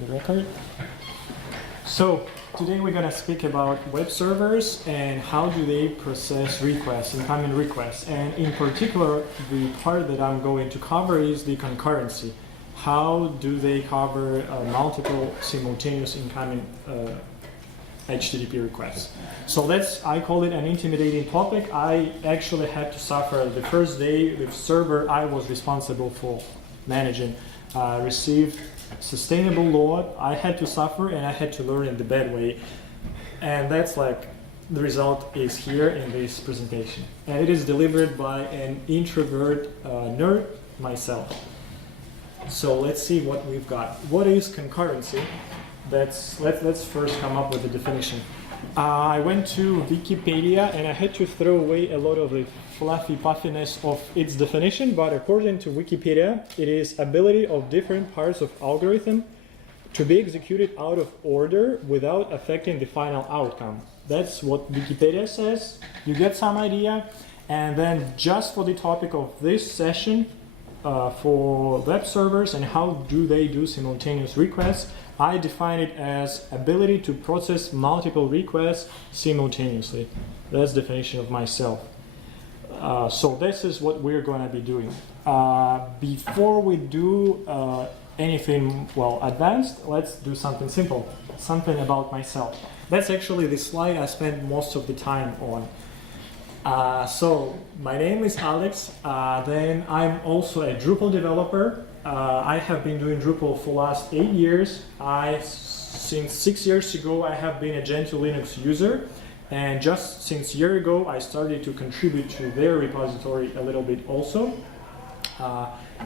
the record. So today we're going to speak about web servers and how do they process requests, incoming requests. And in particular, the part that I'm going to cover is the concurrency. How do they cover multiple simultaneous incoming HTTP requests? So I call it an intimidating topic. I actually had to suffer the first day the server I was responsible for managing received sustainable load. I had to suffer and I had to learn in the bad way. And that's like the result is here in this presentation. And it is delivered by an introvert nerd, myself. So let's see what we've got. What is concurrency? Let's first come up with a definition. I went to Wikipedia and I had to throw away a lot of the fluffy puffiness of its definition, but according to Wikipedia, it is ability of different parts of algorithm to be executed out of order without affecting the final outcome. That's what Wikipedia says. You get some idea, and then just for the topic of this session, for web servers and how do they do simultaneous requests, I define it as ability to process multiple requests simultaneously. That's the definition of myself. So this is what we're going to be doing. Before we do anything advanced, let's do something simple, something about myself. That's actually the slide I spent most of the time on. So my name is Alex, then I'm also a Drupal developer. I have been doing Drupal for the last 8 years. Since 6 years ago I have been a Gentoo Linux user, and just since a year ago I started to contribute to their repository a little bit also.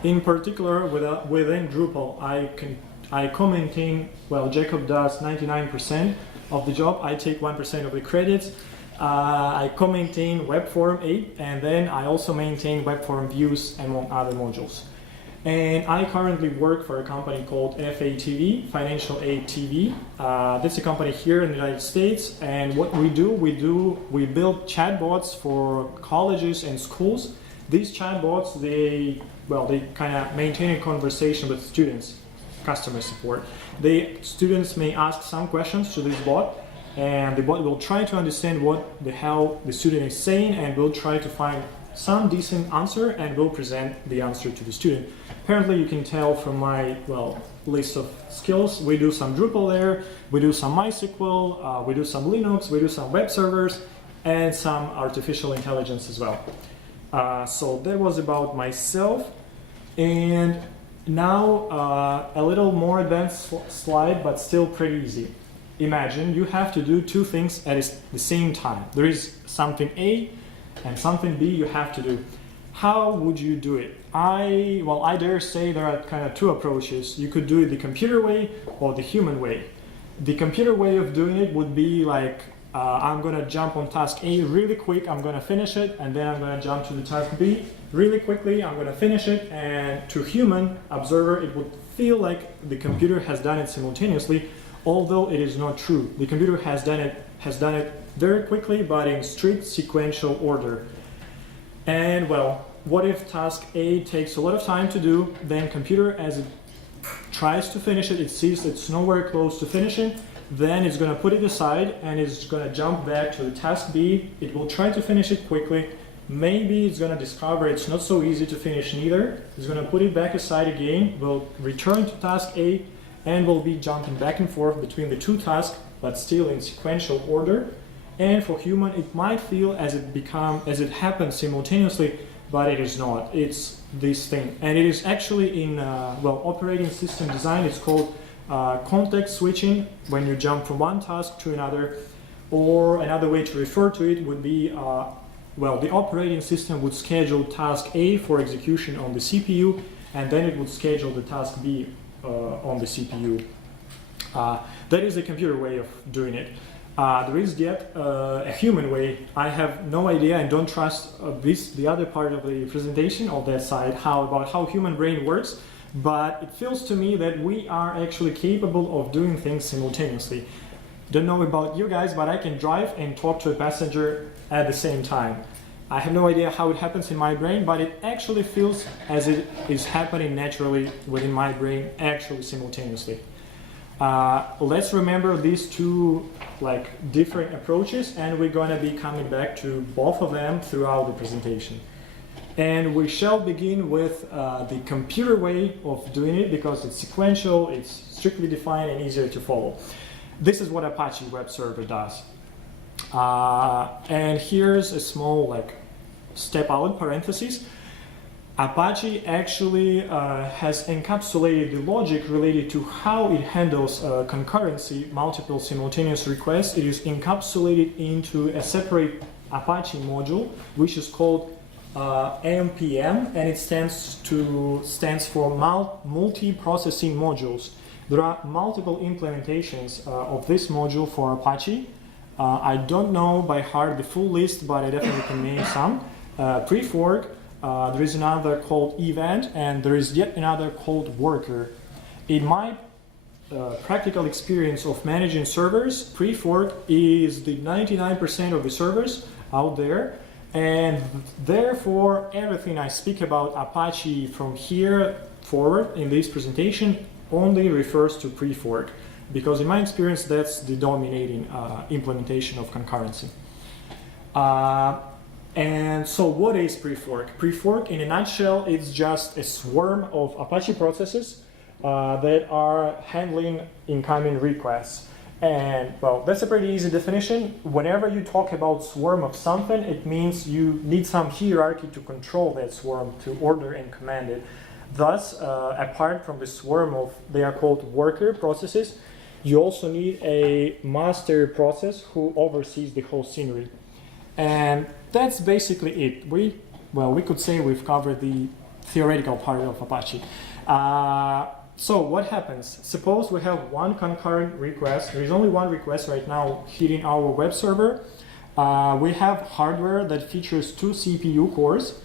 In particular within Drupal I co-maintain, Jacob does 99% of the job, I take 1% of the credits. I co-maintain WebForm 8, and then I also maintain WebForm views among other modules. And I currently work for a company called FATV, Financial Aid TV. That's a company here in the United States, and what we do, we build chatbots for colleges and schools. These chatbots, they kind of maintain a conversation with students, customer support. Students may ask some questions to this bot, and the bot will try to understand what the hell the student is saying and will try to find some decent answer and will present the answer to the student. Apparently you can tell from my list of skills, we do some Drupal there, we do some MySQL, we do some Linux, we do some web servers, and some artificial intelligence as well. So that was about myself. And now a little more advanced slide, but still pretty easy. Imagine you have to do two things at the same time. There is something A and something B you have to do. How would you do it? I dare say there are kind of two approaches. You could do it the computer way or the human way. The computer way of doing it would be like, I'm going to jump on task A really quick, I'm going to finish it, and then I'm going to jump to the task B really quickly, I'm going to finish it, and to human observer it would feel like the computer has done it simultaneously, although it is not true. The computer has done it very quickly, but in strict sequential order. And what if task A takes a lot of time to do, then computer, as it tries to finish it, it sees it's nowhere close to finishing, then it's going to put it aside and it's going to jump back to the task B. It will try to finish it quickly. Maybe it's going to discover it's not so easy to finish neither. It's going to put it back aside again, will return to task A, and will be jumping back and forth between the two tasks, but still in sequential order. And for human, it might feel as it happens simultaneously, but it is not. It's this thing, and it is actually in operating system design. It's called context switching, when you jump from one task to another. Or another way to refer to it would be, the operating system would schedule task A for execution on the CPU, and then it would schedule the task B on the CPU. That is the computer way of doing it. There is yet a human way. I have no idea and don't trust the other part of the presentation of that side, about how human brain works, but it feels to me that we are actually capable of doing things simultaneously. Don't know about you guys, but I can drive and talk to a passenger at the same time. I have no idea how it happens in my brain, but it actually feels as it is happening naturally within my brain, actually simultaneously. Let's remember these two different approaches, and we're going to be coming back to both of them throughout the presentation. And we shall begin with the computer way of doing it because it's sequential, it's strictly defined and easier to follow. This is what Apache web server does. And here's a small step out parentheses. Apache actually has encapsulated the logic related to how it handles concurrency, multiple simultaneous requests. It is encapsulated into a separate Apache module, which is called AMPM, and it stands for multi-processing modules. There are multiple implementations of this module for Apache. I don't know by heart the full list, but I definitely can name some. Prefork, there is another called event, and there is yet another called worker. In my practical experience of managing servers, prefork is the 99% of the servers out there, and therefore everything I speak about Apache from here forward in this presentation only refers to prefork, because in my experience that's the dominating implementation of concurrency. And so what is prefork? Prefork in a nutshell is just a swarm of Apache processes that are handling incoming requests. And well, that's a pretty easy definition. Whenever you talk about swarm of something, it means you need some hierarchy to control that swarm, to order and command it. Thus, apart from the swarm of, they are called worker processes, you also need a master process who oversees the whole scenery. And that's basically it. We could say we've covered the theoretical part of Apache. So what happens? Suppose we have one concurrent request. There is only one request right now hitting our web server. We have hardware that features 2 CPU cores.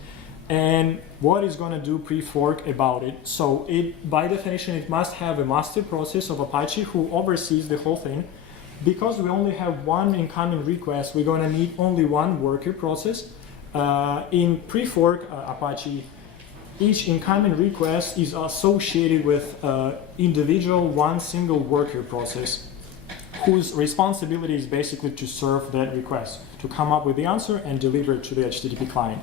And what is going to do prefork about it? So it, by definition, it must have a master process of Apache who oversees the whole thing. Because we only have one incoming request, we're going to need only one worker process. In prefork Apache, each incoming request is associated with individual one single worker process whose responsibility is basically to serve that request, to come up with the answer and deliver it to the HTTP client.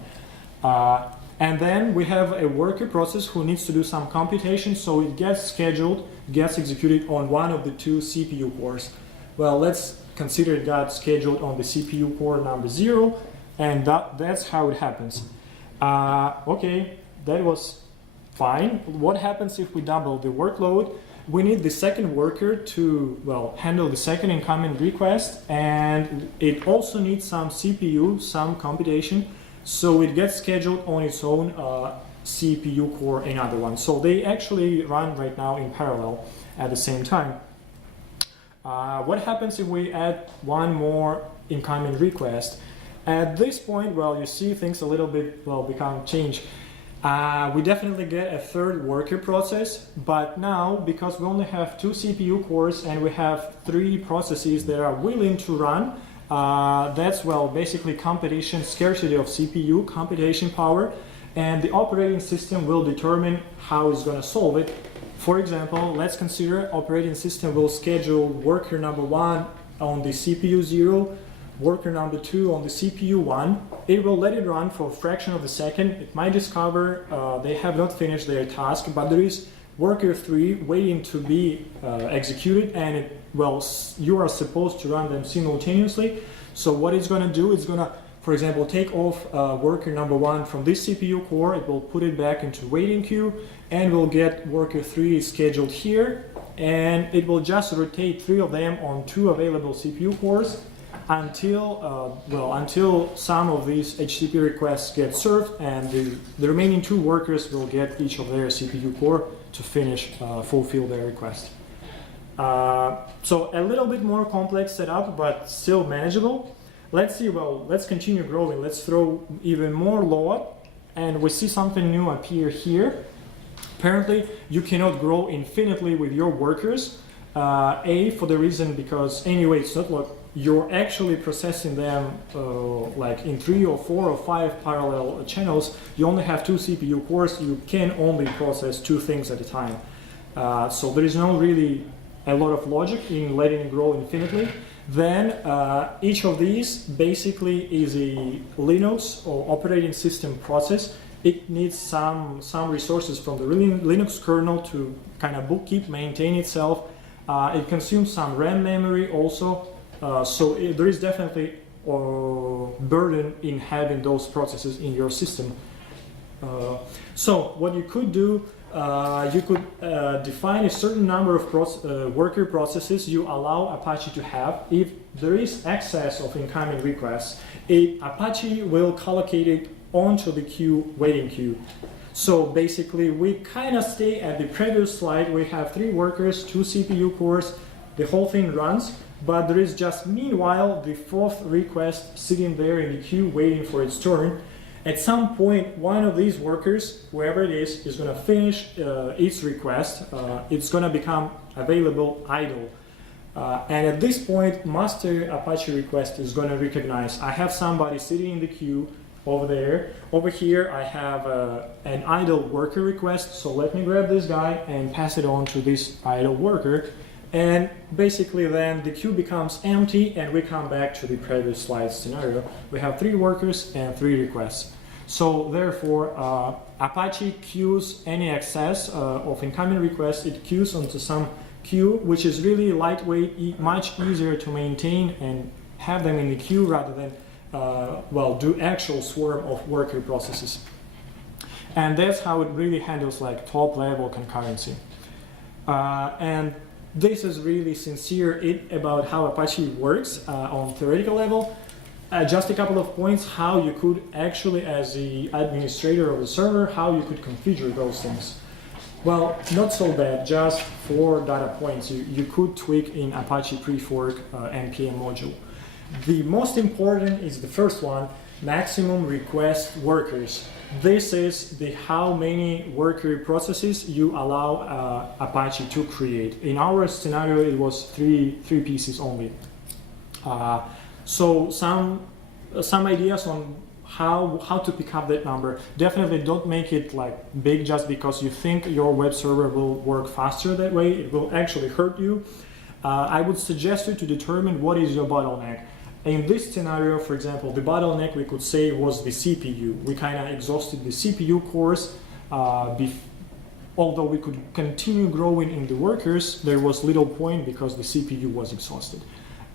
And then we have a worker process who needs to do some computation, so it gets scheduled, gets executed on one of the 2 CPU cores. Well, let's consider it got scheduled on the CPU core number 0, and that's how it happens. Okay, that was fine. What happens if we double the workload? We need the second worker to, well, handle the second incoming request, and it also needs some CPU, some computation, so it gets scheduled on its own CPU core, another one. So they actually run right now in parallel at the same time. What happens if we add one more incoming request? At this point, well, you see things a little bit, well, change. We definitely get a third worker process, but now, because we only have 2 CPU cores and we have 3 processes that are willing to run, that's, well, basically computation, scarcity of CPU, computation power, and the operating system will determine how it's going to solve it. For example, let's consider operating system will schedule worker number 1 on the CPU 0, worker number 2 on the CPU 1. It will let it run for a fraction of a second. It might discover they have not finished their task, but there is worker 3 waiting to be executed, and you are supposed to run them simultaneously. So what it's going to do, it's going to, for example, take off worker number 1 from this CPU core, it will put it back into waiting queue, and we'll get worker 3 scheduled here, and it will just rotate 3 of them on 2 available CPU cores until some of these HTTP requests get served, and the remaining 2 workers will get each of their CPU core to finish, fulfill their request. So a little bit more complex setup, but still manageable. Let's see, let's continue growing. Let's throw even more load, and we see something new appear here. Apparently, you cannot grow infinitely with your workers. For the reason because anyway, it's not like you're actually processing them like in 3 or 4 or 5 parallel channels. You only have 2 CPU cores. You can only process 2 things at a time. So there is no really a lot of logic in letting it grow infinitely, then each of these basically is a Linux or operating system process. It needs some resources from the Linux kernel to kind of bookkeep, maintain itself. It consumes some RAM memory also, so there is definitely a burden in having those processes in your system. So what you could do, you could define a certain number of worker processes you allow Apache to have. If there is excess of incoming requests, Apache will collocate it onto the queue, waiting queue. So basically, we kind of stay at the previous slide. We have 3 workers, 2 CPU cores. The whole thing runs, but there is just meanwhile the 4th request sitting there in the queue waiting for its turn. At some point, one of these workers, whoever it is going to finish its request. It's going to become available idle. And at this point, master Apache request is going to recognize I have somebody sitting in the queue over there. Over here, I have an idle worker request. So let me grab this guy and pass it on to this idle worker. And basically then the queue becomes empty and we come back to the previous slide scenario. We have 3 workers and 3 requests. So therefore, Apache queues any excess of incoming requests. It queues onto some queue, which is really lightweight, much easier to maintain and have them in the queue rather than do actual swarm of worker processes. And that's how it really handles like top level concurrency. And this is really sincere about how Apache works on theoretical level. Just a couple of points how you could actually, as the administrator of the server, how you could configure those things. Well, not so bad, just 4 data points you could tweak in Apache prefork npm module. The most important is the first one, maximum request workers. This is the how many worker processes you allow Apache to create. In our scenario, it was three pieces only. So some ideas on how to pick up that number. Definitely don't make it like big just because you think your web server will work faster that way. It will actually hurt you. I would suggest you to determine what is your bottleneck. In this scenario, for example, the bottleneck we could say was the CPU. We kind of exhausted the CPU cores. Although we could continue growing in the workers, there was little point because the CPU was exhausted.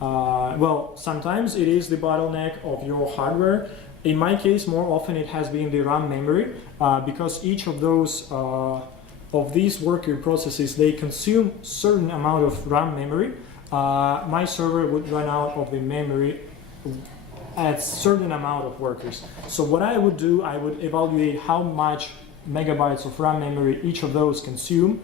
Well, sometimes it is the bottleneck of your hardware. In my case, more often it has been the RAM memory because each of those of these worker processes, they consume certain amount of RAM memory. My server would run out of the memory at certain amount of workers. So what I would do, I would evaluate how much megabytes of RAM memory each of those consume,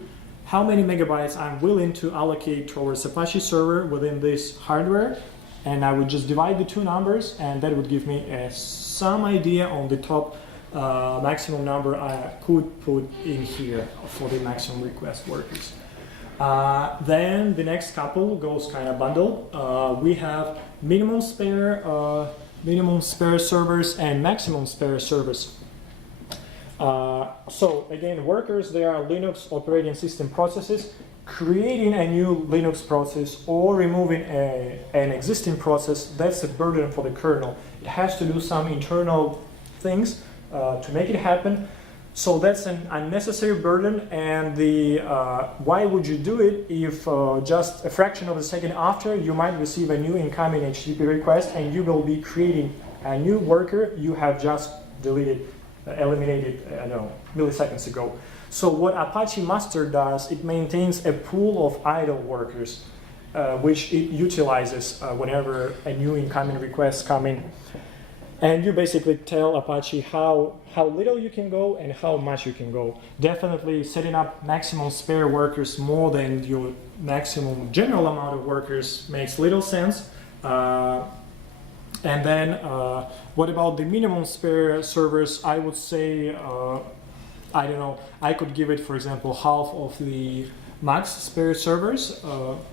how many megabytes I'm willing to allocate towards Apache server within this hardware, and I would just divide the 2 numbers, and that would give me some idea on the top maximum number I could put in here for the maximum request workers. Then the next couple goes kind of bundled. We have minimum spare servers and maximum spare servers. So again, workers, they are Linux operating system processes. Creating a new Linux process or removing an existing process, that's a burden for the kernel. It has to do some internal things to make it happen. So that's an unnecessary burden, and why would you do it if just a fraction of a second after you might receive a new incoming HTTP request and you will be creating a new worker you have just eliminated, I don't know, milliseconds ago. So what Apache master does, it maintains a pool of idle workers, which it utilizes whenever a new incoming requests come in. And you basically tell Apache how little you can go and how much you can go. Definitely setting up maximum spare workers more than your maximum general amount of workers makes little sense. And then what about the minimum spare servers? I would say, I don't know, I could give it, for example, half of the max spare servers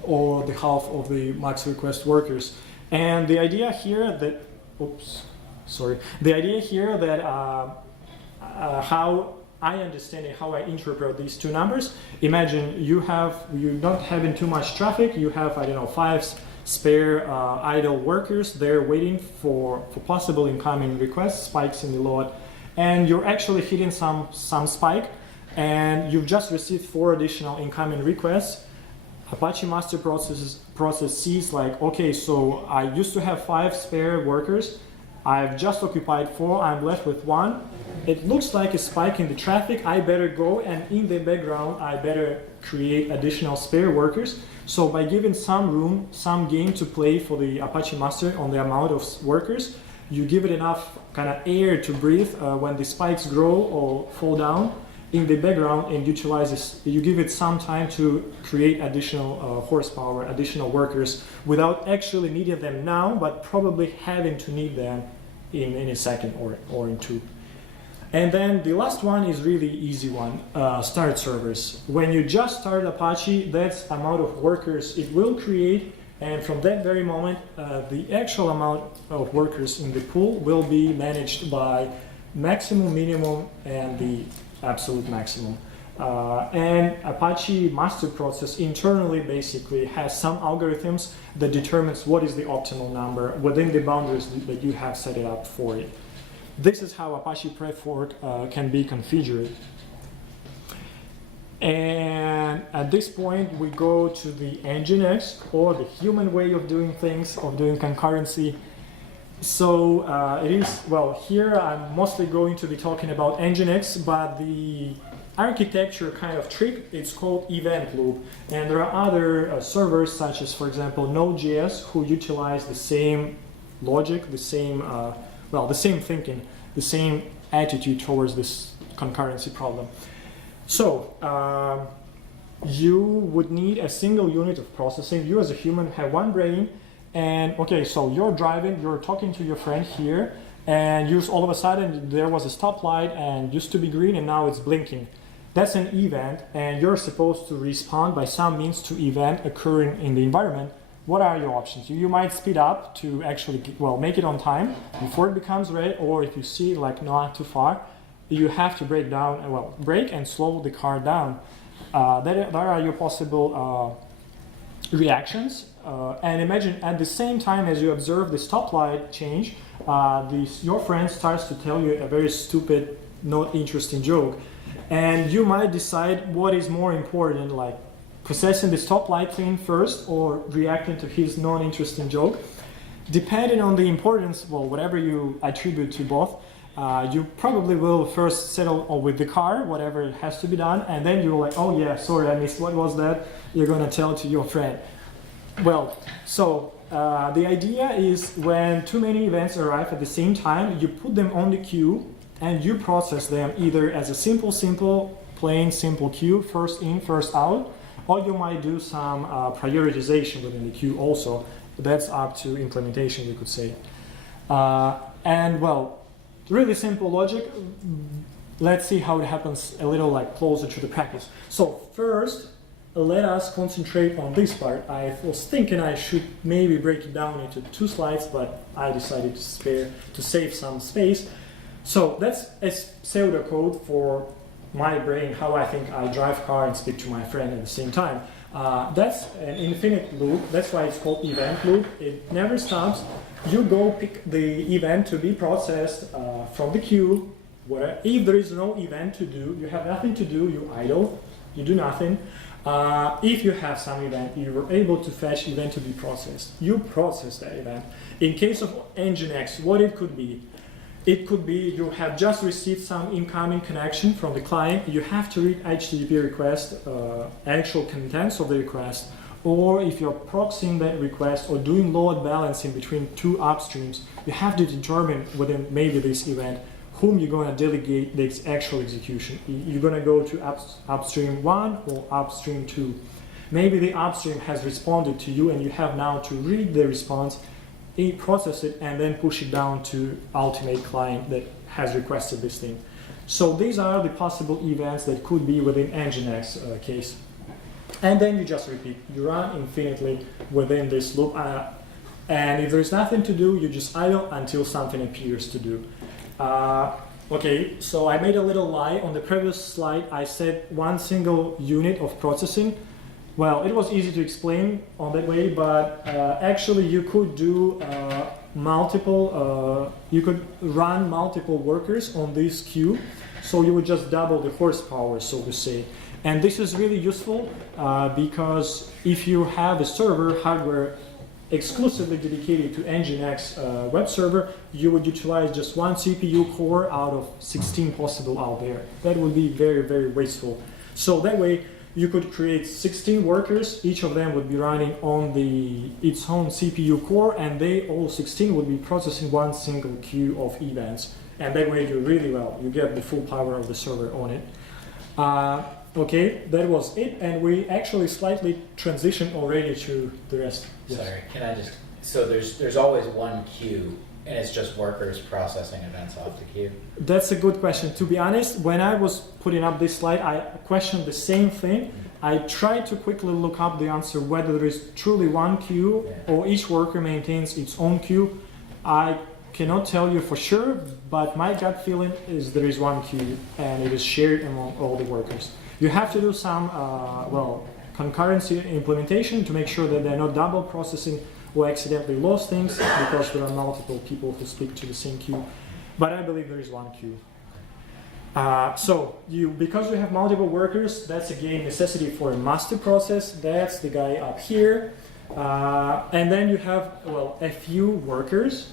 or the half of the max request workers. And the idea here that, the idea here that how I understand how I interpret these two numbers. Imagine you're not having too much traffic. You have, I don't know, 5 spare idle workers. They're waiting for possible incoming requests, spikes in the load, and you're actually hitting some spike, and you've just received 4 additional incoming requests. Apache master process sees like, okay, so I used to have 5 spare workers. I've just occupied 4, I'm left with 1. It looks like a spike in the traffic. I better go, and in the background, I better create additional spare workers. So by giving some room, some game to play for the Apache master on the amount of workers, you give it enough kind of air to breathe when the spikes grow or fall down in the background, and you give it some time to create additional horsepower, additional workers, without actually needing them now, but probably having to need them in a second or in 2. And then the last one is really easy one, start servers. When you just start Apache, that's amount of workers it will create, and from that very moment, the actual amount of workers in the pool will be managed by maximum, minimum, and the absolute maximum. And Apache master process internally basically has some algorithms that determines what is the optimal number within the boundaries that you have set it up for it. This is how Apache prefork can be configured. And at this point, we go to the NGINX, or the human way of doing things, of doing concurrency. So it is, well, here I'm mostly going to be talking about NGINX, but the architecture kind of trick, it's called event loop. And there are other servers, such as, for example, Node.js, who utilize the same logic, the same thinking, the same attitude towards this concurrency problem. So you would need a single unit of processing. You as a human have one brain. And okay, so you're driving, you're talking to your friend here, and all of a sudden there was a stoplight and used to be green and now it's blinking. That's an event, and you're supposed to respond by some means to event occurring in the environment. What are your options? You might speed up to actually, make it on time before it becomes red, or if you see like not too far, you have to brake and slow the car down. There are your possible reactions. And imagine at the same time as you observe the stoplight change, your friend starts to tell you a very stupid, not interesting joke. And you might decide what is more important, like processing the stoplight thing first or reacting to his non-interesting joke. Depending on the importance, whatever you attribute to both, you probably will first settle with the car, whatever has to be done, and then you're like, oh yeah, sorry, I missed, what was that? You're gonna tell to your friend. Well, so the idea is when too many events arrive at the same time, you put them on the queue and you process them either as a plain simple queue, first in, first out, or you might do some prioritization within the queue also. That's up to implementation, we could say. Really simple logic. Let's see how it happens a little closer to the practice. So first, let us concentrate on this part. I was thinking I should maybe break it down into 2 slides, but I decided to save some space. So that's a pseudocode for my brain, how I think I drive car and speak to my friend at the same time. That's an infinite loop. That's why it's called event loop. It never stops. You go pick the event to be processed from the queue. Where if there is no event to do, you have nothing to do, you idle, you do nothing. If you have some event, you were able to fetch event to be processed. You process that event. In case of NGINX, what it could be? It could be you have just received some incoming connection from the client. You have to read HTTP request, actual contents of the request, or if you're proxying that request or doing load balancing between 2 upstreams, you have to determine within maybe this event whom you're going to delegate the actual execution. You're going to go to upstream 1 or upstream 2. Maybe the upstream has responded to you and you have now to read the response, process it, and then push it down to ultimate client that has requested this thing. So these are the possible events that could be within NGINX case. And then you just repeat. You run infinitely within this loop. And if there is nothing to do, you just idle until something appears to do. Okay, so I made a little lie. On the previous slide, I said one single unit of processing. Well, it was easy to explain on that way, but actually you could do you could run multiple workers on this queue, so you would just double the horsepower, so to say. And this is really useful because if you have a server hardware exclusively dedicated to NGINX web server, you would utilize just one CPU core out of 16 possible out there. That would be very, very wasteful. So that way, you could create 16 workers. Each of them would be running on its own CPU core, and they all 16 would be processing one single queue of events. And that way, you get the full power of the server on it. Okay, that was it, and we actually slightly transitioned already to the rest. Yes. Sorry, can I just, so there's always one queue, and it's just workers processing events off the queue? That's a good question. To be honest, when I was putting up this slide, I questioned the same thing. I tried to quickly look up the answer whether there is truly one queue or each worker maintains its own queue. I cannot tell you for sure, but my gut feeling is there is one queue, and it is shared among all the workers. You have to do some, concurrency implementation to make sure that they're not double processing or accidentally lost things because there are multiple people who speak to the same queue. But I believe there is one queue. Because you have multiple workers, that's again necessity for a master process. That's the guy up here. And then you have, a few workers.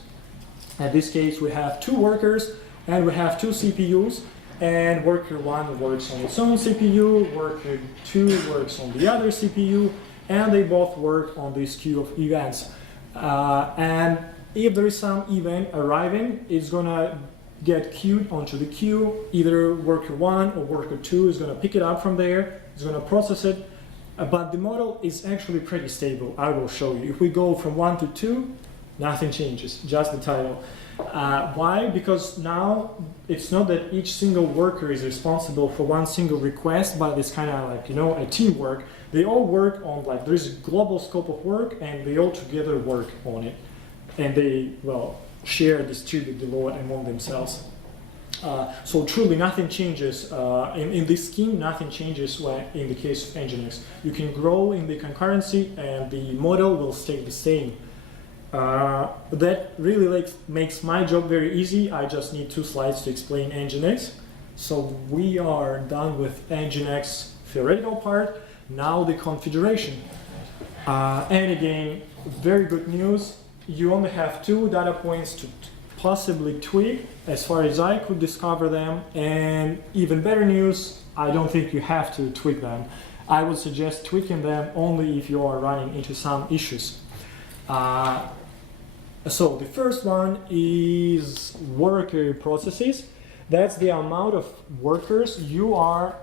In this case, we have 2 workers and we have 2 CPUs. And worker 1 works on its own CPU, worker 2 works on the other CPU, and they both work on this queue of events. And if there is some event arriving, it's gonna get queued onto the queue. Either worker 1 or worker 2 is gonna pick it up from there, it's gonna process it. But the model is actually pretty stable. I will show you. If we go from 1 to 2, nothing changes, just the title. Why? Because now it's not that each single worker is responsible for one single request, but it's kind of like, a teamwork. They all work on, there's a global scope of work, and they all together work on it. And they, distribute the load among themselves. So truly nothing changes. In this scheme, nothing changes in the case of NGINX. You can grow in the concurrency, and the model will stay the same. That really makes my job very easy. I just need 2 slides to explain NGINX. So we are done with NGINX theoretical part. Now the configuration. And again, very good news. You only have 2 data points to possibly tweak, as far as I could discover them. And even better news, I don't think you have to tweak them. I would suggest tweaking them only if you are running into some issues. So the first one is worker processes. That's the amount of workers you are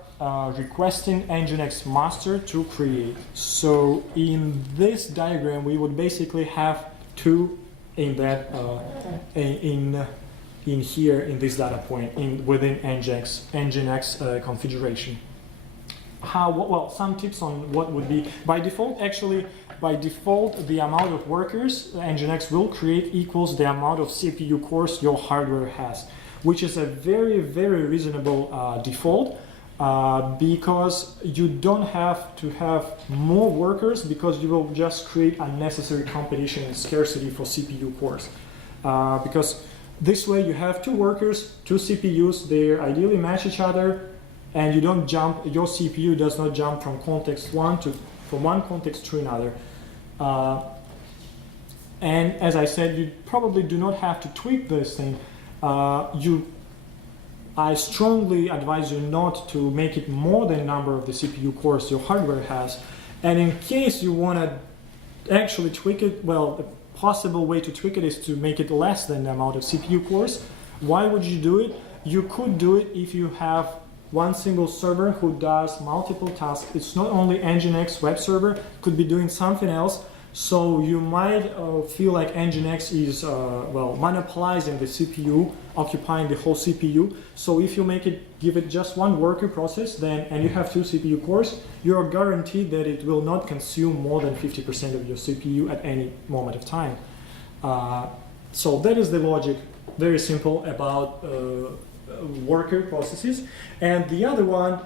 requesting NGINX master to create. So in this diagram, we would basically have 2 in that in here in this data point within NGINX configuration. Some tips on what would be by default. Actually, by default, the amount of workers NGINX will create equals the amount of CPU cores your hardware has, which is a very, very reasonable default because you don't have to have more workers because you will just create unnecessary competition and scarcity for CPU cores. Because this way you have 2 workers, 2 CPUs, they ideally match each other, and you don't jump, your CPU does not jump from one context to another. And as I said, you probably do not have to tweak this thing. I strongly advise you not to make it more than the number of the CPU cores your hardware has. And in case you want to actually tweak it, the possible way to tweak it is to make it less than the amount of CPU cores. Why would you do it? You could do it if you have one single server who does multiple tasks. It's not only NGINX web server, could be doing something else. So you might feel like NGINX is monopolizing the CPU, occupying the whole CPU. So if you give it just one worker process, and you have 2 CPU cores, you are guaranteed that it will not consume more than 50% of your CPU at any moment of time. So that is the logic, very simple, about worker processes. And the other one,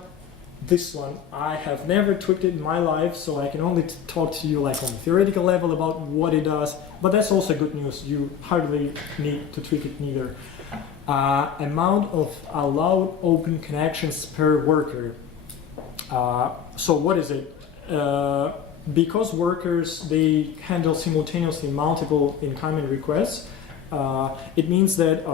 this one, I have never tweaked it in my life, so I can only talk to you like on a theoretical level about what it does. But that's also good news. You hardly need to tweak it neither. Amount of allowed open connections per worker. So what is it? Because workers, they handle simultaneously multiple incoming requests, it means that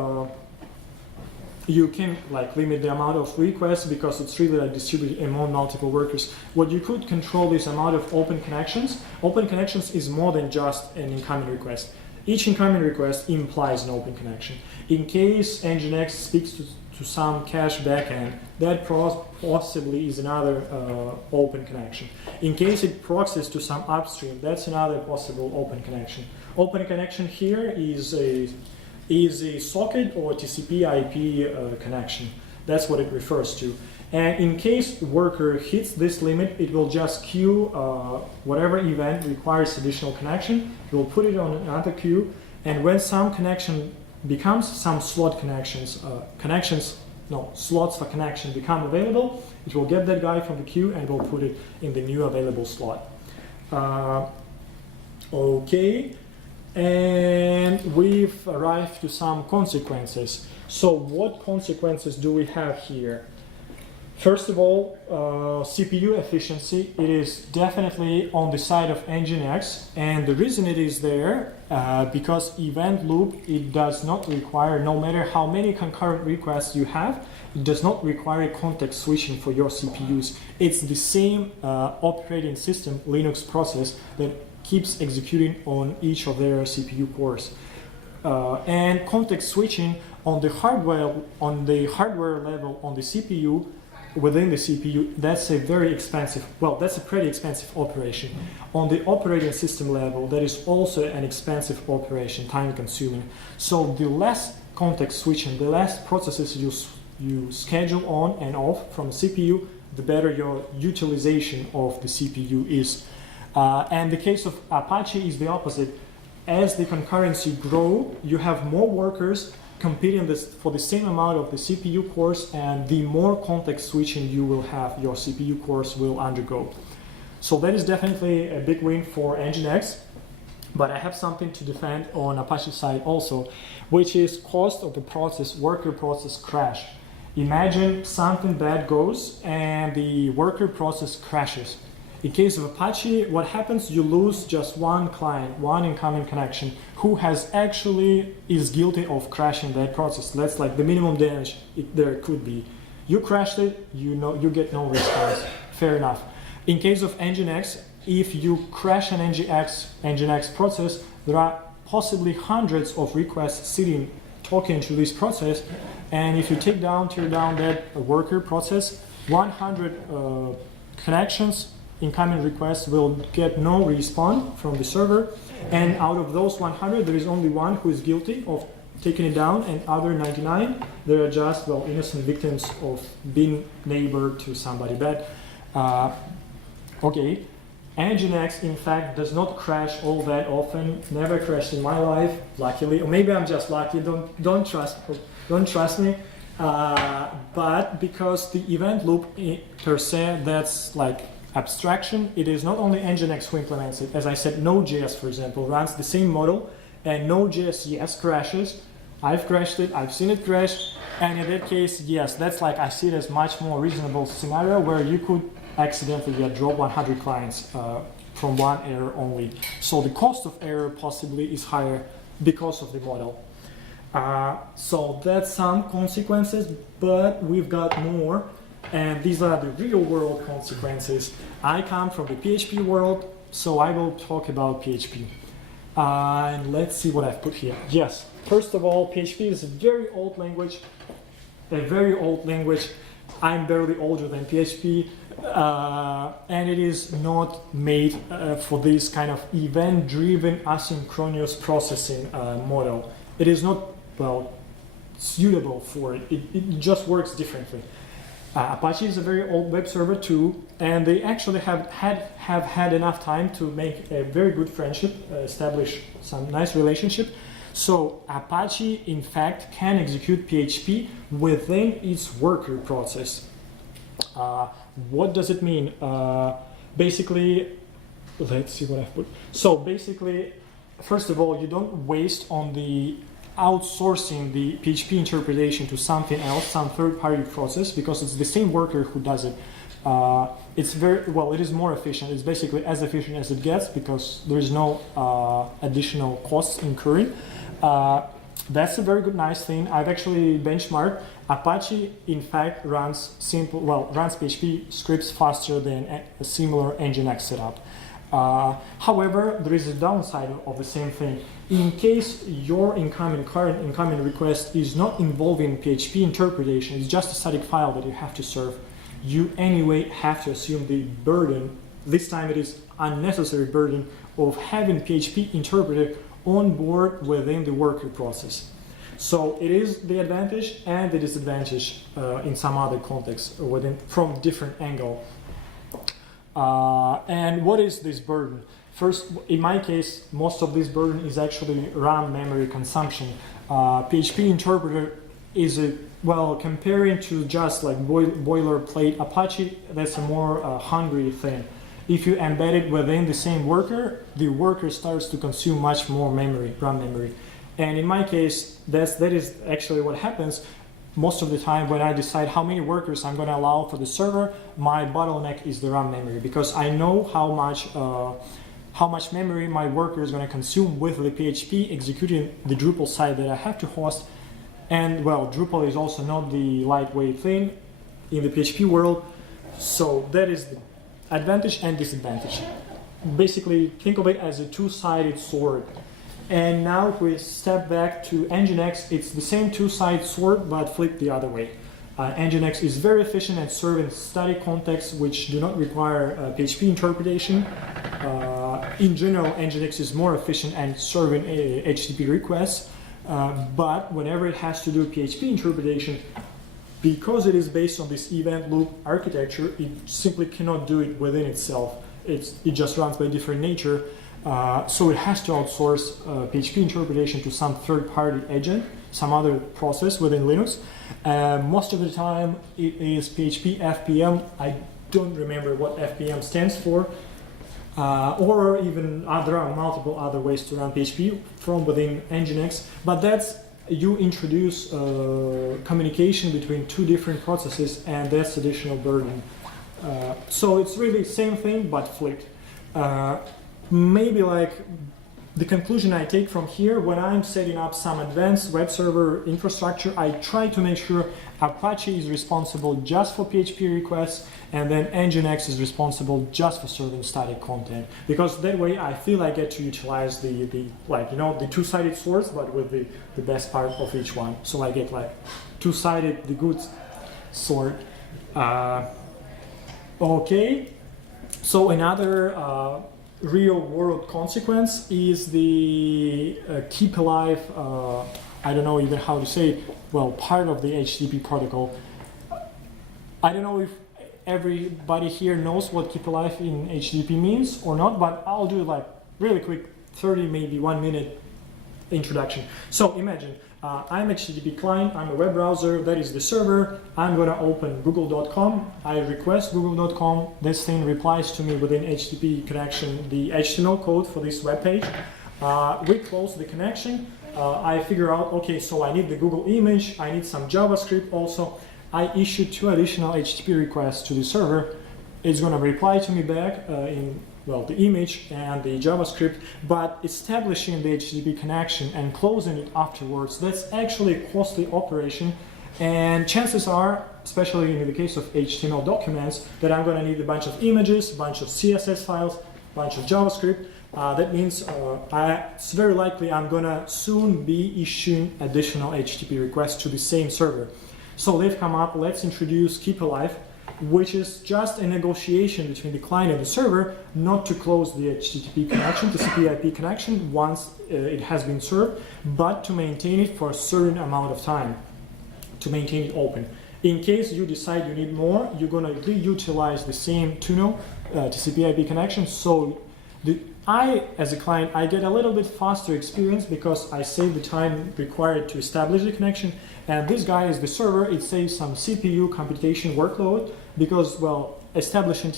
you can like limit the amount of requests because it's really like distributed among multiple workers. What you could control is amount of open connections. Open connections is more than just an incoming request. Each incoming request implies an open connection. In case NGINX speaks to some cache backend, that possibly is another open connection. In case it proxies to some upstream, that's another possible open connection. Open connection here is a socket or TCP/IP connection. That's what it refers to. And in case worker hits this limit, it will just queue whatever event requires additional connection. It will put it on another queue, and when some connection becomes some slot connections, slots for connection become available, it will get that guy from the queue and will put it in the new available slot. Okay, and we've arrived to some consequences. So what consequences do we have here? First of all, CPU efficiency, it is definitely on the side of NGINX, and the reason it is there, because event loop, it does not require, no matter how many concurrent requests you have, it does not require context switching for your CPUs. It's the same operating system, Linux process, that keeps executing on each of their CPU cores. And context switching on the hardware level on the CPU, within the CPU, that's a very expensive, well, that's a pretty expensive operation. On the operating system level, that is also an expensive operation, time consuming. So the less context switching, the less processes you schedule on and off from the CPU, the better your utilization of the CPU is. And the case of Apache is the opposite. As the concurrency grow, you have more workers competing for the same amount of the CPU cores, and the more context switching you will have, your CPU cores will undergo. So that is definitely a big win for NGINX, but I have something to defend on Apache side also, which is cost of the process, worker process crash. Imagine something bad goes and the worker process crashes. In case of Apache, what happens, you lose just one client, one incoming connection, who has actually is guilty of crashing that process. That's like the minimum damage there could be. You crashed it, you get no response. Fair enough. In case of NGINX, if you crash an NGINX process, there are possibly hundreds of requests sitting, talking to this process, and if you tear down that worker process, 100 connections, incoming requests will get no response from the server, and out of those 100 there is only one who is guilty of taking it down, and other 99 they are just, well, innocent victims of being neighbor to somebody bad. Okay, NGINX in fact does not crash all that often, never crashed in my life, luckily, or maybe I'm just lucky, don't trust me, but because the event loop per se, that's like abstraction, it is not only NGINX who implements it. As I said, Node.js, for example, runs the same model, and Node.js, yes, crashes. I've crashed it, I've seen it crash, and in that case, yes, that's like, I see it as much more reasonable scenario where you could accidentally drop 100 clients from one error only. So the cost of error possibly is higher because of the model. So that's some consequences, but we've got more. And these are the real world consequences. I come from the PHP world, so I will talk about PHP. And let's see what I've put here. Yes, first of all, PHP is a very old language. I'm barely older than PHP. And it is not made for this kind of event-driven asynchronous processing model. It is not, well, suitable for it. It just works differently. Apache is a very old web server too, and they actually have had enough time to make a very good friendship, establish some nice relationship. So Apache, in fact, can execute PHP within its worker process. What does it mean? Basically, let's see what I've put. So basically, first of all, you don't waste on the outsourcing the PHP interpretation to something else, some third-party process, because it's the same worker who does it. It's very well. It is more efficient. It's basically as efficient as it gets because there is no additional costs incurring. That's a very good, nice thing. I've actually benchmarked. Apache, in fact, runs PHP scripts faster than a similar NGINX setup. However, there is a downside of the same thing. In case your current incoming request is not involving PHP interpretation, it's just a static file that you have to serve, you anyway have to assume the burden, this time it is unnecessary burden, of having PHP interpreted on board within the worker process. So it is the advantage and the disadvantage in some other contexts from different angle. And what is this burden? First, in my case, most of this burden is actually RAM memory consumption. PHP interpreter is comparing to just like boilerplate Apache, that's a more hungry thing. If you embed it within the same worker, the worker starts to consume much more memory, RAM memory. And in my case, that is actually what happens. Most of the time when I decide how many workers I'm going to allow for the server, my bottleneck is the RAM memory, because I know how much memory my worker is going to consume with the PHP executing the Drupal site that I have to host. And well, Drupal is also not the lightweight thing in the PHP world, so that is the advantage and disadvantage. Basically, think of it as a two-sided sword. And now if we step back to NGINX, it's the same two-sided sword, but flipped the other way. NGINX is very efficient at serving static contexts which do not require PHP interpretation. In general, NGINX is more efficient at serving HTTP requests, but whenever it has to do PHP interpretation, because it is based on this event loop architecture, it simply cannot do it within itself. It just runs by different nature. So it has to outsource PHP interpretation to some third-party agent, some other process within Linux. Most of the time it is PHP FPM. I don't remember what FPM stands for. Or even there are multiple other ways to run PHP from within NGINX. But that's, you introduce communication between two different processes, and that's additional burden. So it's really the same thing, but flipped. Maybe like the conclusion I take from here, when I'm setting up some advanced web server infrastructure, I try to make sure Apache is responsible just for PHP requests, and then NGINX is responsible just for serving static content. Because that way I feel I get to utilize the two-sided swords, but with the best part of each one. So I get like two-sided, the good sword. Okay, so another real world consequence is the keep alive, I don't know even how to say it, well, part of the HTTP protocol. I don't know if everybody here knows what keep alive in HTTP means or not, but I'll do like really quick 30, maybe 1 minute introduction. So imagine I'm HTTP client, I'm a web browser, that is the server. I'm going to open google.com, I request google.com, this thing replies to me within HTTP connection the HTML code for this web page. We close the connection, I figure out, okay, so I need the Google image, I need some JavaScript also. I issue 2 additional HTTP requests to the server. It's going to reply to me back in the image and the JavaScript, but establishing the HTTP connection and closing it afterwards, that's actually a costly operation. And chances are, especially in the case of HTML documents, that I'm going to need a bunch of images, a bunch of CSS files, a bunch of JavaScript. That means it's very likely I'm going to soon be issuing additional HTTP requests to the same server. So they've come up, let's introduce Keep Alive, which is just a negotiation between the client and the server not to close the HTTP connection, the TCP/IP connection, once it has been served, but to maintain it for a certain amount of time, to maintain it open. In case you decide you need more, you're going to reutilize the same tunnel, TCP/IP connection, so as a client, I get a little bit faster experience because I save the time required to establish the connection. And this guy is the server. It saves some CPU computation workload because, well, establishing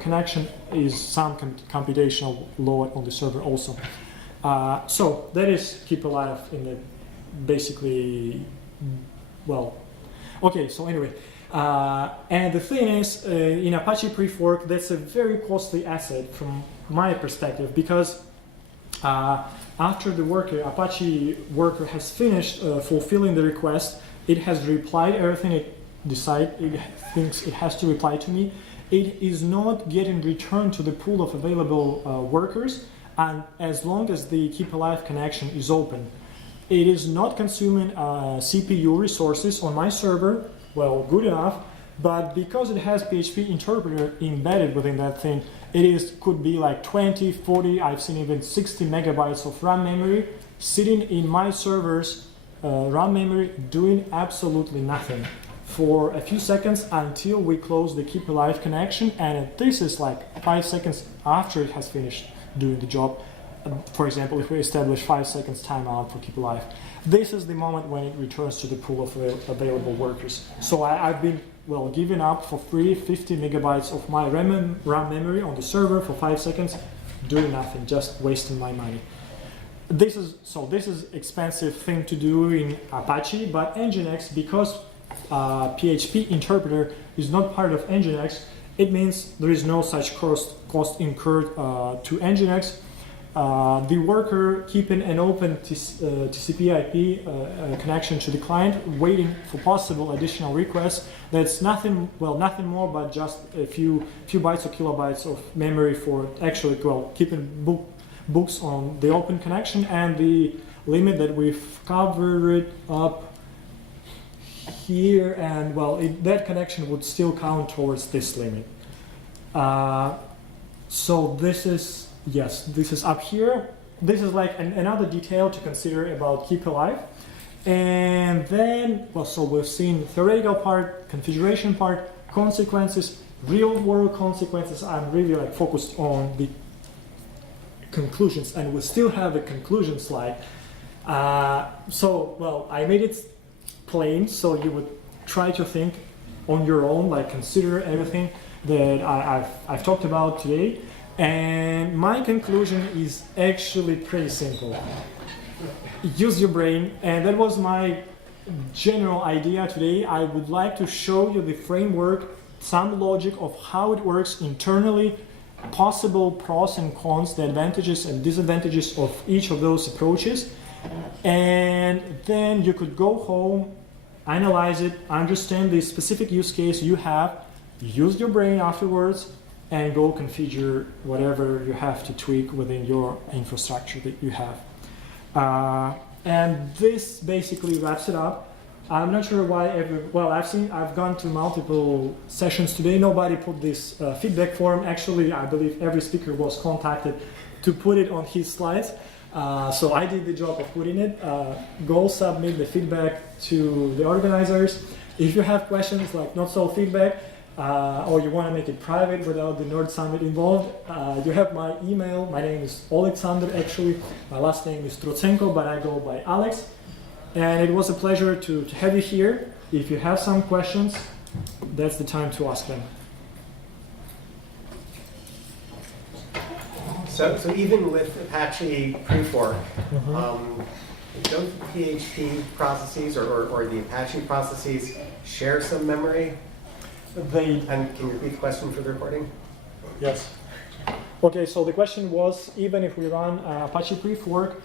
connection is some computational load on the server also. So that is keep alive in the basically, well, okay, so anyway. And the thing is, in Apache prefork, that's a very costly asset from my perspective because after the worker, Apache worker has finished fulfilling the request, it has replied everything it thinks it has to reply to me. It is not getting returned to the pool of available workers, and as long as the keep alive connection is open. It is not consuming CPU resources on my server, well, good enough, but because it has PHP interpreter embedded within that thing, could be like 20, 40, I've seen even 60 megabytes of RAM memory sitting in my server's RAM memory doing absolutely nothing for a few seconds until we close the keep alive connection, and this is like 5 seconds after it has finished doing the job. For example, if we establish 5 seconds timeout for keep alive, this is the moment when it returns to the pool of available workers. So I've been, well, giving up for free 50 megabytes of my RAM memory on the server for 5 seconds, doing nothing, just wasting my money. This is expensive thing to do in Apache, but NGINX, because PHP interpreter is not part of NGINX, it means there is no such cost incurred to NGINX. The worker keeping an open TCP/IP connection to the client, waiting for possible additional requests. That's nothing more but just a few bytes or kilobytes of memory for actually, well, keeping books on the open connection, and the limit that we've covered up here, and well, that connection would still count towards this limit. So this is, yes, this is up here. This is like another detail to consider about keep alive. And then, well, so we've seen theoretical part, configuration part, consequences, real world consequences. I'm really like focused on the conclusions, and we still have a conclusion slide. So, well, I made it plain so you would try to think on your own, like consider everything that I've talked about today. And my conclusion is actually pretty simple. Use your brain, and that was my general idea today. I would like to show you the framework, some logic of how it works internally, possible pros and cons, the advantages and disadvantages of each of those approaches. And then you could go home, analyze it, understand the specific use case you have, use your brain afterwards, and go configure whatever you have to tweak within your infrastructure that you have. And this basically wraps it up. I'm not sure why I've gone to multiple sessions today. Nobody put this feedback form. Actually, I believe every speaker was contacted to put it on his slides. So I did the job of putting it. Go submit the feedback to the organizers. If you have questions like not so feedback, or you want to make it private without the Nerd Summit involved, you have my email. My name is Oleksandr, actually. My last name is Trotsenko, but I go by Alex. And it was a pleasure to have you here. If you have some questions, that's the time to ask them. So even with Apache prefork, don't the PHP processes or the Apache processes share some memory? And can you repeat the question for the recording? Yes. Okay, so the question was, even if we run Apache prefork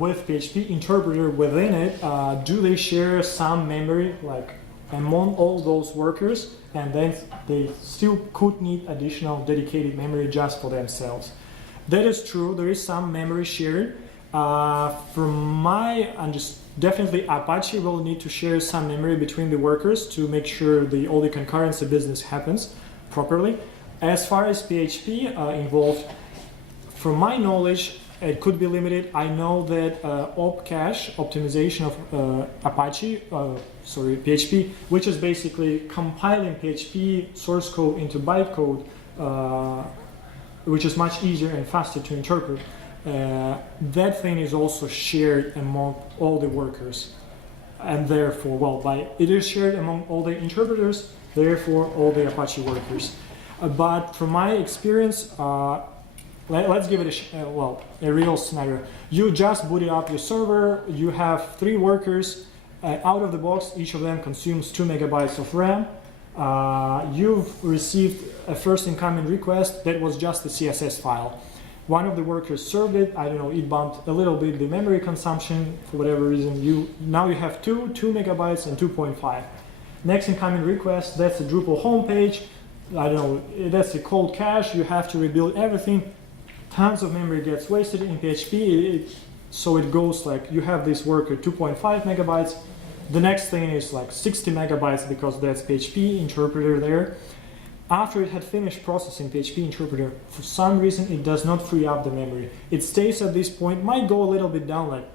with PHP interpreter within it, do they share some memory, like among all those workers, and then they still could need additional dedicated memory just for themselves? That is true. There is some memory shared. From my understanding, definitely Apache will need to share some memory between the workers to make sure all the concurrency business happens properly. As far as PHP involved, from my knowledge, it could be limited. I know that opcache optimization of Apache, PHP, which is basically compiling PHP source code into bytecode which is much easier and faster to interpret. That thing is also shared among all the workers, and therefore, it is shared among all the interpreters, therefore all the Apache workers. But from my experience, let's give it a real scenario. You just booted up your server, you have 3 workers, out of the box, each of them consumes 2 megabytes of RAM. You've received a first incoming request that was just a CSS file. One of the workers served it, I don't know, it bumped a little bit the memory consumption for whatever reason. Now you have 2 megabytes and 2.5. Next incoming request, that's a Drupal homepage. I don't know, that's a cold cache, you have to rebuild everything. Tons of memory gets wasted in PHP, so it goes like, you have this worker 2.5 megabytes. The next thing is like 60 megabytes because that's PHP interpreter there. After it had finished processing PHP interpreter, for some reason it does not free up the memory. It stays at this point, might go a little bit down, like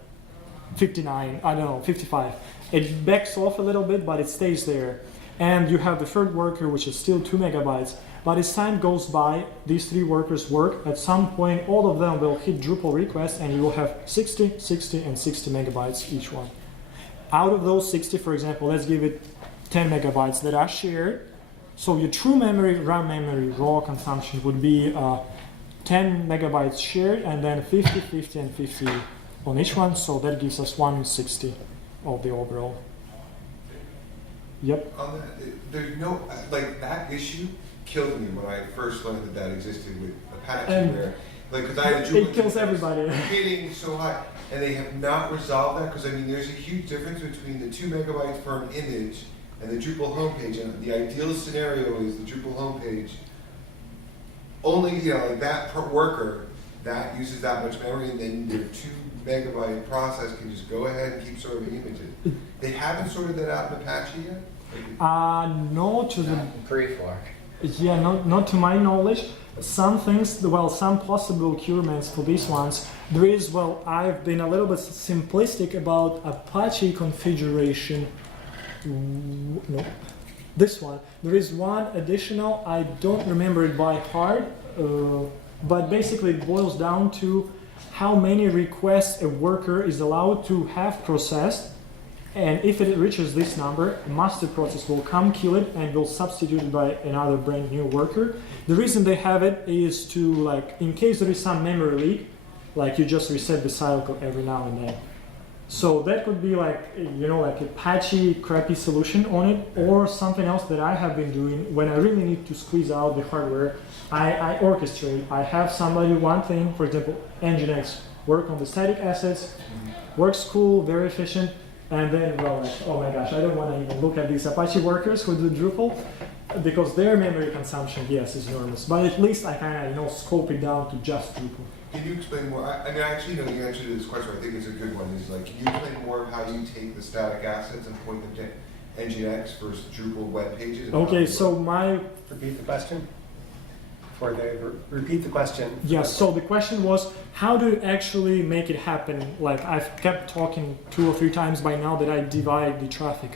59, I don't know, 55. It backs off a little bit, but it stays there. And you have the third worker, which is still 2 megabytes. But as time goes by, these 3 workers work. At some point, all of them will hit Drupal request, and you will have 60, 60, and 60 megabytes each one. Out of those 60, for example, let's give it 10 megabytes that are shared. So your true memory, RAM memory, raw consumption would be 10 megabytes shared, and then 50, 50, and 50 on each one. So that gives us 160 of the overall. Yep. On that, there's no, like, that issue killed me when I first learned that existed with Apache, where, like, because I had a Drupal. It kills everybody. Hitting so high, and they have not resolved that, because I mean, there's a huge difference between the 2 megabytes for an image and the Drupal homepage, and the ideal scenario is the Drupal homepage only, like that per worker, that uses that much memory, and then their 2 megabyte process can just go ahead and keep sorting images. They haven't sorted that out in Apache yet? No, to the Prefork. yeah, not to my knowledge. Some things, some possible curements for these ones. There is, I've been a little bit simplistic about Apache configuration. No, this one. There is one additional, I don't remember it by heart, but basically it boils down to how many requests a worker is allowed to have processed. And if it reaches this number, a master process will come, kill it, and will substitute it by another brand new worker. The reason they have it is to, like, in case there is some memory leak, like you just reset the cycle every now and then. So that could be like, like Apache crappy solution on it, or something else that I have been doing when I really need to squeeze out the hardware. I orchestrate. I have somebody, one thing, for example, NGINX, work on the static assets, works cool, very efficient. And then, oh my gosh, I don't want to even look at these Apache workers who do Drupal, because their memory consumption, yes, is enormous. But at least I kind of, scope it down to just Drupal. Can you explain more? I mean, I actually know the answer to this question. I think it's a good one. Is like, can you explain more of how you take the static assets and point them to NGINX versus Drupal web pages? Okay, so Repeat the question. Repeat the question. Yes, so the question was, how do you actually make it happen? Like, I've kept talking 2 or 3 times by now that I divide the traffic.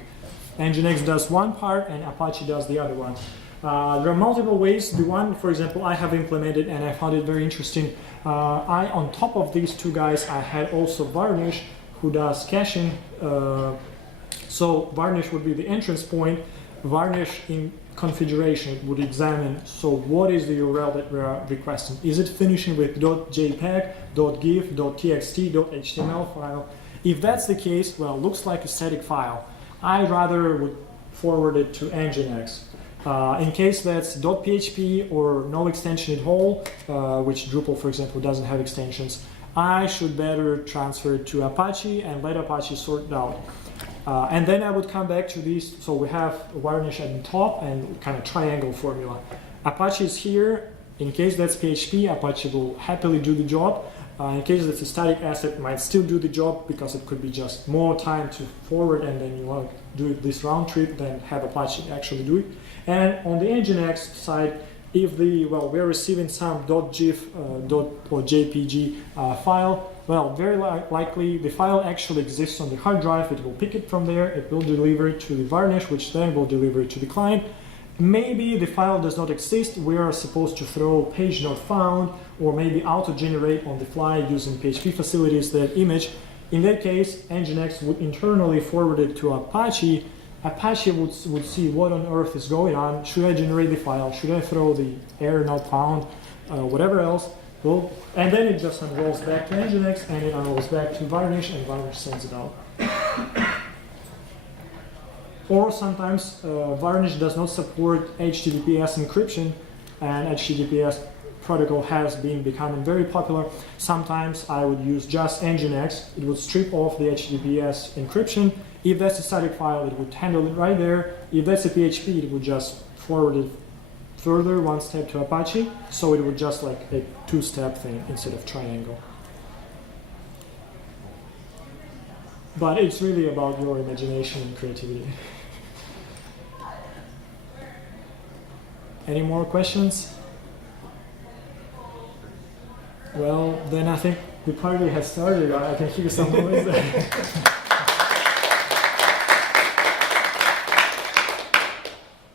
NGINX does one part and Apache does the other one. There are multiple ways. The one, for example, I have implemented and I found it very interesting. On top of these 2 guys, I had also Varnish, who does caching. So Varnish would be the entrance point. Varnish in configuration would examine, so what is the URL that we are requesting? Is it finishing with .jpeg, .gif, .txt, .html file? If that's the case, looks like a static file. I rather would forward it to NGINX. In case that's .php or no extension at all, which Drupal, for example, doesn't have extensions, I should better transfer it to Apache and let Apache sort it out. And then I would come back to these. So we have Varnish at the top and kind of triangle formula. Apache is here. In case that's PHP, Apache will happily do the job. In case that's a static asset, it might still do the job because it could be just more time to forward, and then you want to do this round trip, then have Apache actually do it. And on the NGINX side, if we're receiving some .gif or JPG file, very likely the file actually exists on the hard drive. It will pick it from there. It will deliver it to the Varnish, which then will deliver it to the client. maybe the file does not exist, we are supposed to throw page not found, or maybe auto-generate on the fly using PHP facilities that image. In that case, NGINX would internally forward it to Apache. Apache would see what on earth is going on. Should I generate the file? Should I throw the error not found? Whatever else. Well, and then it just unrolls back to NGINX, and it unrolls back to Varnish, and Varnish sends it out. Or sometimes Varnish does not support HTTPS encryption, and HTTPS protocol has been becoming very popular. Sometimes I would use just NGINX. It would strip off the HTTPS encryption. If that's a static file, it would handle it right there. If that's a PHP, it would just forward it further one step to Apache. So it would just like a two-step thing instead of triangle. But it's really about your imagination and creativity. Any more questions? Well, then I think the party has started. I can hear some noise there.